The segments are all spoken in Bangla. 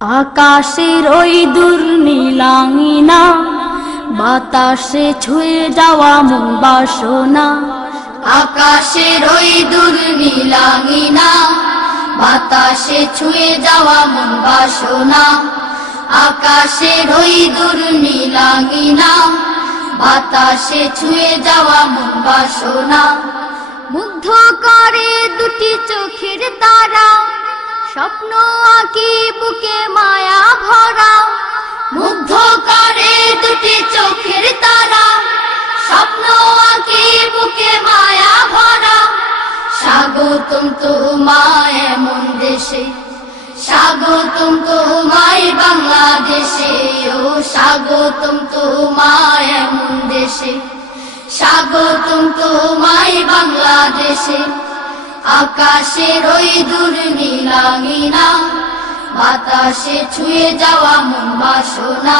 আকাশের ওই দূর নীলাঙ্গিনা, বাতাসে ছুঁয়ে যাওয়া মন বাসনা। আকাশের ওই দূর নীলাঙ্গিনা, বাতাসে ছুঁয়ে যাওয়া মন বাসনা। আকাশের ওই দূর নীলাঙ্গিনা, বাতাসে ছুঁয়ে যাওয়া মন বাসনা। মুগ্ধ করে দুটি চোখের তারা, স্বপ্ন আঁকি বুকে মায়া ভরা। মুগ্ধ করে দুটি চোখের তারা, স্বপ্ন আঁকি বুকে মায়া ভরা। স্বাগতম তোমায় এমন দেশে, স্বাগতম তোমায় বাংলাদেশে। ও স্বাগতম তোমায় এমন দেশে, স্বাগতম তোমায় বাংলাদেশে। আকাশের ওই দূর নীলাঙ্গিনা, বাতাসে ছুঁয়ে যাওয়া মন বাসনা।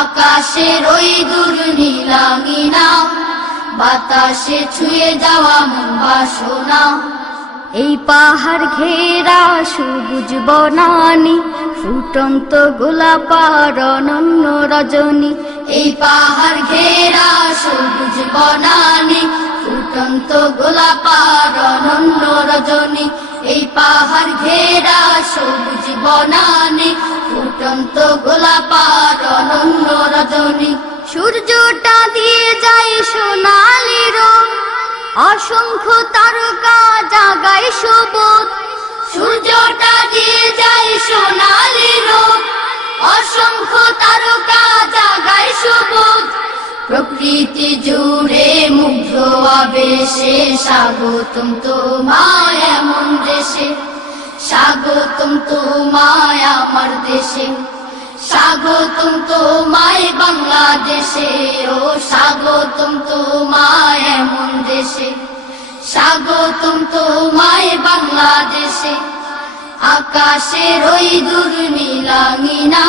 আকাশের ওই দূর নীলাঙ্গিনা, বাতাসে ছুঁয়ে যাওয়া মন বাসনা। এই পাহাড় ঘেরা সবুজ বনানি, ফুটন্ত গোলাপ আর অনন্য রজনী। এই পাহাড় ঘেরা সবুজ বনানি, ফুটন্ত গোলাপ আর অনন্য রজনী। এই পাহাড় ঘেরা সবুজ বনানি, ফুটন্ত গোলাপ আর অনন্য রজনী। সূর্যটা দিয়ে যায় সোনালি রং, অসংখ্য তারকা জাগায় সবুজ। সূর্যটা দিয়ে যায় সোনালি রং, অসংখ্য তারকা জাগায় সবুজ। প্রকৃতি জুড়ে মুগ্ধ আবেশে, স্বাগতম তোমায় এমন দেশে। স্বাগতম তোমায় আমার দেশে, স্বাগতম তোমায় বাংলাদেশে। ও স্বাগতম তোমায় এমন দেশে, স্বাগতম তোমায় বাংলাদেশে। আকাশের ওই দূর নীলাঙ্গিনা,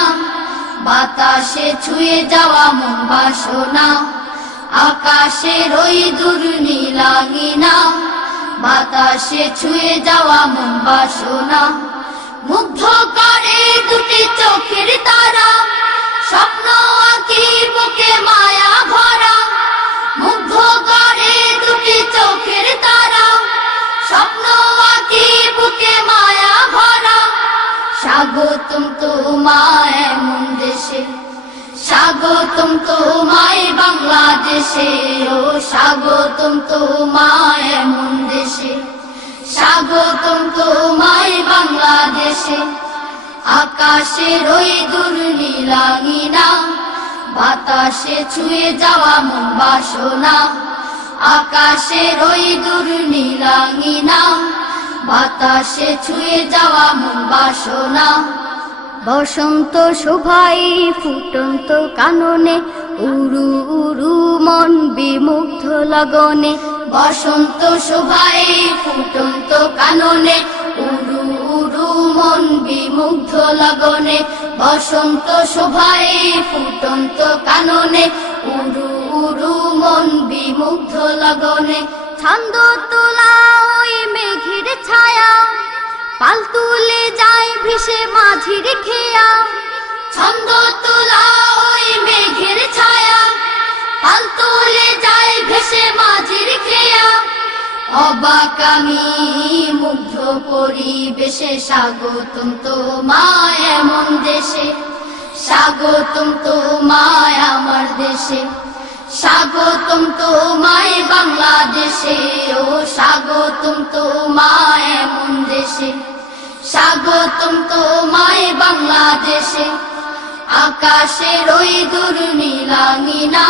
বাতাসে ছুঁয়ে যাওয়া মন বাসনা। আকাশের ওই দূর নীলাঙ্গিনা, বাতাসে ছুঁয়ে যাওয়া মন বাসনা। মুগ্ধ করে দুটি চোখের তারা, স্বপ্ন আঁকি বুকে মায়া ভরা। মুগ্ধ করে দুটি চোখের তারা, স্বপ্ন আঁকি বুকে মায়া ভরা। স্বাগতম তোমায় এমন দেশে, স্বাগতম তোমায় বাংলাদেশে। ও স্বাগতম তোমায় এমন দেশে, স্বাগতম তোমায় বাংলাদেশে। আকাশের ওই দূর নীলাঙ্গিনা, বাতাসে ছুঁয়ে যাওয়া মন বাসনা। আকাশের ওই দূর নীলাঙ্গিনা, বাতাসে ছুঁয়ে যাওয়া মন বাসনা। বসন্ত শোভাই ফুটন্ত কাননে, উড়ু উড়ু মন বিমুগ্ধ লগনে। বসন্ত শোভায় ফুটন্ত কাননে, উড়ু উড়ু মন বিমুগ্ধ লগনে। বসন্ত শোভায় ফুটন্ত কাননে, উড়ু উড়ু মন বিমুগ্ধ লগনে। ছন্দ তোলা ওই মেঘের ছায়া, পাল তুলে যায় ভেসে মাঝির খেয়া। ছন্দ তোলা ওই মেঘের ছায়া, পাল তুলে যায় ভেসে মাঝির খেয়া। অবাক আমি মুগ্ধ পরিবেশে, স্বাগতম তোমায় এমন দেশে। স্বাগতম তোমায় আমার দেশে, স্বাগতম তোমায় বাংলাদেশে। ও স্বাগতম তোমায় এমন দেশে, স্বাগতম তোমায় বাংলাদেশে। আকাশের ওই দূর নীলাঙ্গিনা,